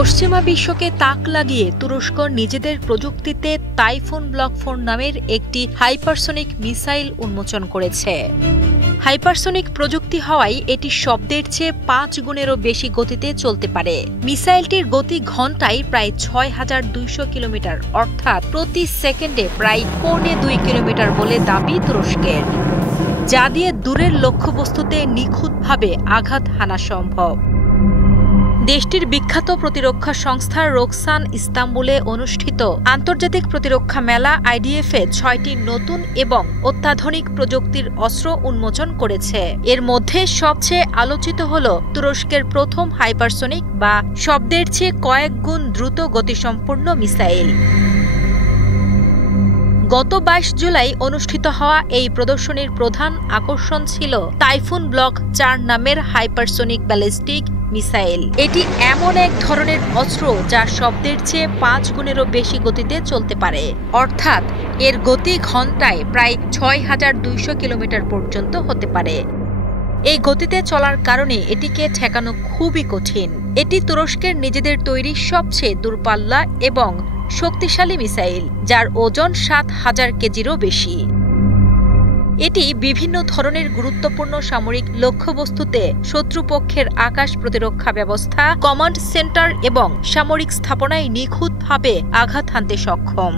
পশ্চিমা বিশ্বকে তাক লাগিয়ে তুরস্ক নিজেদের প্রযুক্তিতে টাইফুন ব্লক 4 নামের একটি হাইপারসনিক মিসাইল উন্মোচন করেছে। হাইপারসনিক প্রযুক্তি হওয়ায় এটি শব্দের চেয়ে 5 গুণেরও বেশি গতিতে চলতে পারে। মিসাইলটির গতি ঘন্টায় প্রায় ৬,২০০ কিলোমিটার, অর্থাৎ প্রতি সেকেন্ডে প্রায় ২.৫ কিলোমিটার বলে দাবি তুরস্কের, যা দিয়ে দূরের লক্ষ্যবস্তুতে নিখুঁতভাবে আঘাত হানা সম্ভব। দেশটির বিখ্যাত প্রতিরক্ষা সংস্থা রোকসান ইস্তাম্বুলে অনুষ্ঠিত আন্তর্জাতিক প্রতিরক্ষা মেলা IDF-এ ৬টি নতুন এবং অত্যাধুনিক প্রযুক্তির অস্ত্র উন্মোচন করেছে। এর মধ্যে সবচেয়ে আলোচিত হল তুরস্কের প্রথম হাইপারসনিক বা শব্দের চেয়ে কয়েক গুণ দ্রুত গতিসম্পন্ন মিসাইল। গত ২২ জুলাই অনুষ্ঠিত হওয়া এই প্রদর্শনীর প্রধান আকর্ষণ ছিল টাইফুন ব্লক ৪ নামের হাইপারসনিক ব্যালিস্টিক মিসাইল। এটি এমন এক ধরনের অস্ত্র যা শব্দের চেয়ে ৫ গুণেরও বেশি গতিতে চলতে পারে, অর্থাৎ এর গতি ঘন্টায় প্রায় ৬,২০০ কিলোমিটার পর্যন্ত হতে পারে। এই গতিতে চলার কারণে এটিকে ঠেকানো খুবই কঠিন। এটি তুরস্কের নিজেদের তৈরি সবচেয়ে দূরপাল্লা এবং শক্তিশালী মিসাইল, যার ওজন ৭,০০০ কেজিরও বেশি। এটি বিভিন্ন ধরনের গুরুত্বপূর্ণ সামরিক লক্ষ্যবস্তুতে শত্রুপক্ষের আকাশ প্রতিরক্ষা ব্যবস্থা, কমান্ড সেন্টার এবং সামরিক স্থাপনায় নিখুঁতভাবে আঘাত হানতে সক্ষম।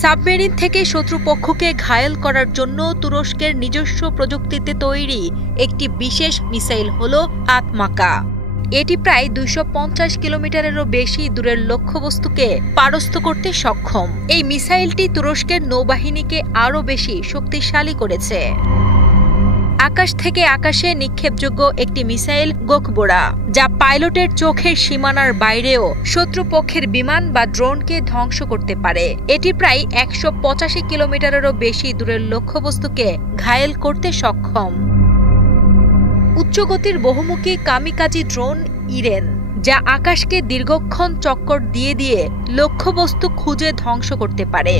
সাবমেরিন থেকে শত্রুপক্ষকে ঘায়েল করার জন্য তুরস্কের নিজস্ব প্রযুক্তিতে তৈরি একটি বিশেষ মিসাইল হল আতমাকা। এটি প্রায় ২৫০ কিলোমিটারেরও বেশি দূরের লক্ষ্যবস্তুকে পরাস্ত করতে সক্ষম। এই মিসাইলটি তুরস্কের নৌবাহিনীকে আরও বেশি শক্তিশালী করেছে। আকাশ থেকে আকাশে নিক্ষেপযোগ্য একটি মিসাইল গোকবোরা, যা পাইলটের চোখের সীমানার বাইরেও শত্রুপক্ষের বিমান বা ড্রোনকে ধ্বংস করতে পারে। এটি প্রায় ১৮৫ কিলোমিটারেরও বেশি দূরের লক্ষ্যবস্তুকে ঘায়েল করতে সক্ষম। উচ্চগতির বহুমুখী কামিকাজি ড্রোন ইরেন, যা আকাশকে দীর্ঘক্ষণ চক্কর দিয়ে দিয়ে লক্ষ্যবস্তু খুঁজে ধ্বংস করতে পারে।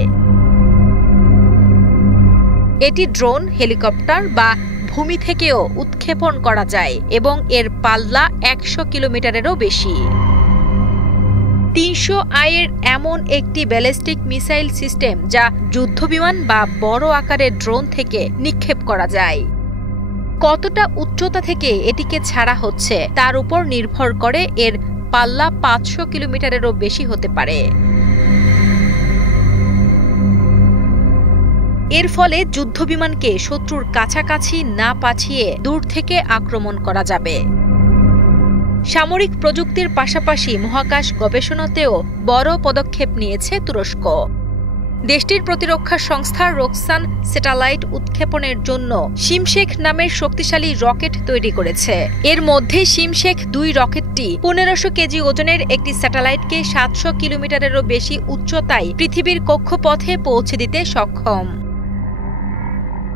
এটি ড্রোন, হেলিকপ্টার বা ভূমি থেকেও উৎক্ষেপণ করা যায় এবং এর পাল্লা ১০০ কিলোমিটারেরও বেশি। ৩০০ এর এমন একটি ব্যালিস্টিক মিসাইল সিস্টেম যা যুদ্ধবিমান বা বড় আকারের ড্রোন থেকে নিক্ষেপ করা যায়। কতটা উচ্চতা থেকে এটিকে ছাড়া হচ্ছে তার উপর নির্ভর করে এর পাল্লা ৫০০ কিলোমিটারেরও বেশি হতে পারে। এর ফলে যুদ্ধবিমানকে শত্রুর কাছাকাছি না পাঠিয়ে দূর থেকে আক্রমণ করা যাবে। সামরিক প্রযুক্তির পাশাপাশি মহাকাশ গবেষণাতেও বড় পদক্ষেপ নিয়েছে তুরস্ক। দেশটির প্রতিরক্ষা সংস্থা রোকসান স্যাটেলাইট উৎক্ষেপণের জন্য শিমশেখ নামের শক্তিশালী রকেট তৈরি করেছে। এর মধ্যে শিমশেখ ২ রকেটটি ১৫০০ কেজি ওজনের একটি স্যাটেলাইটকে ৭০০ কিলোমিটারেরও বেশি উচ্চতায় পৃথিবীর কক্ষপথে পৌঁছে দিতে সক্ষম।